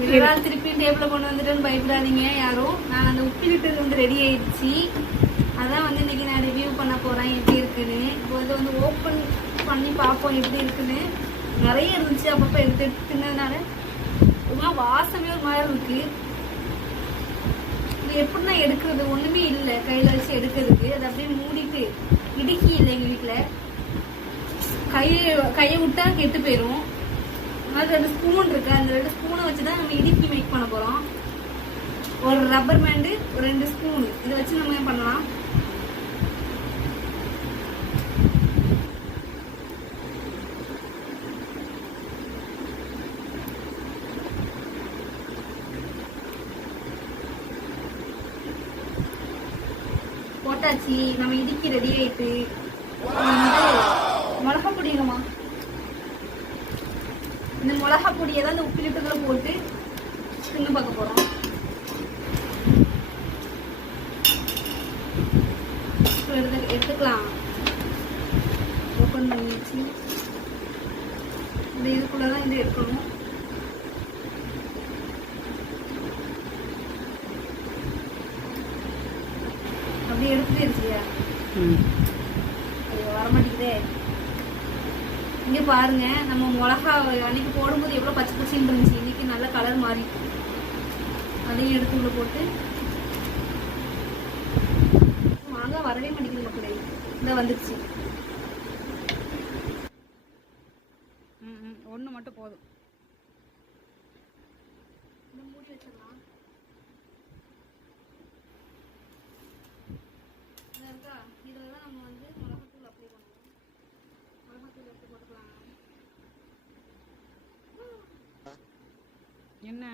விரலால் திருப்பி டேபிள் கொண்டு வந்துட்டேன்னு பயப்படாதீங்க யாரும். நான் அந்த உப்பிலிட்டது வந்து ரெடி ஆயிடுச்சு. அதான் வந்து இன்னைக்கு நான் ரிவ்யூ பண்ண போறேன் எப்படி இருக்குன்னு. இப்போ இதை வந்து ஓப்பன் பண்ணி பார்ப்போம் எப்படி இருக்குன்னு. நிறைய இருந்துச்சு, அப்பப்போ எடுத்து தின்னதுனால ரொம்ப வாசமே ஒரு மாதிரி இருக்கு. இது எப்படின்னா எடுக்கிறது ஒண்ணுமே இல்லை, கையில வச்சு எடுக்கிறதுக்கு. அதை அப்படியே மூடிட்டு, இடுக்கி இல்லை எங்க வீட்டுல, கையை விட்டா கெட்டு போயிடும். அது 2 ஸ்பூன் இருக்கு, அந்த 2 ஸ்பூனை வச்சுதான் நம்ம இடுக்கி மேக் பண்ண போறோம். ஒரு ரப்பர் பேண்டு, ஒரு 2 ஸ்பூன், இதை வச்சு நம்ம என்ன பண்ணலாம். போட்டாச்சு, நம்ம இடுக்கி ரெடி ஆயிட்டு. மிளகா பொடிங்கம்மா, இந்த மிளகா பொடியை தான் இந்த உப்பிலிட்டுகளை போட்டு தின்னு பார்க்க போறோம். எடுத்துக்கலாம். ஓப்பன் பண்ணி வச்சு இந்த இதுக்குள்ளதான் இந்த எடுக்கணும். அப்படியே எடுத்துட்டே இருக்கியா? வரமாட்டேங்குதே. இங்க பாருங்க, நம்ம மிளகா அன்னைக்கு போடும்போது எவ்வளவு பச்சை பச்சைன்னு இருந்துச்சு, இன்னைக்கு நல்ல கலர் மாறி. அதையும் எடுத்து உள்ள போட்டு மாங்காய் வரவே மாட்டேங்குது மக்களே. இந்த வந்துருச்சு. ஒண்ணு மட்டும் போதும். மூடி வச்சிடலாம். இதுலதான் நம்ம வந்து மிளகாத்தூள் அப்ளை பண்ணுவோம். மிளகாத்தூள் எடுத்து போட்டுக்கலாம். என்ன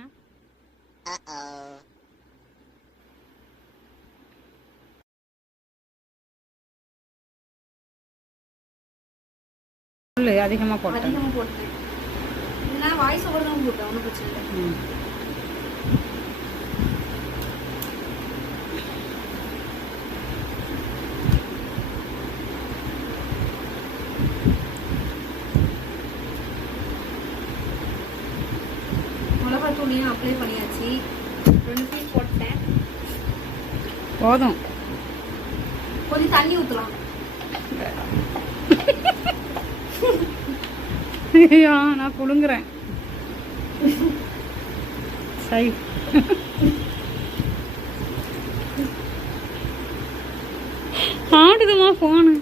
அதிகமா போட்டேன். நான் வாய்ஸ் ஓவர் தான் போட்டேன், ஒன்றும் பிரச்சனை இல்லை. மிளகாத்தூளையும் அப்ளை பண்ணியாச்சு. 2 பீஸ் போட்டேன். போதும். கொஞ்சம் தண்ணி ஊற்றலாம். நான் புழுங்குறேன். சரி, ஆடுதுமா போனு.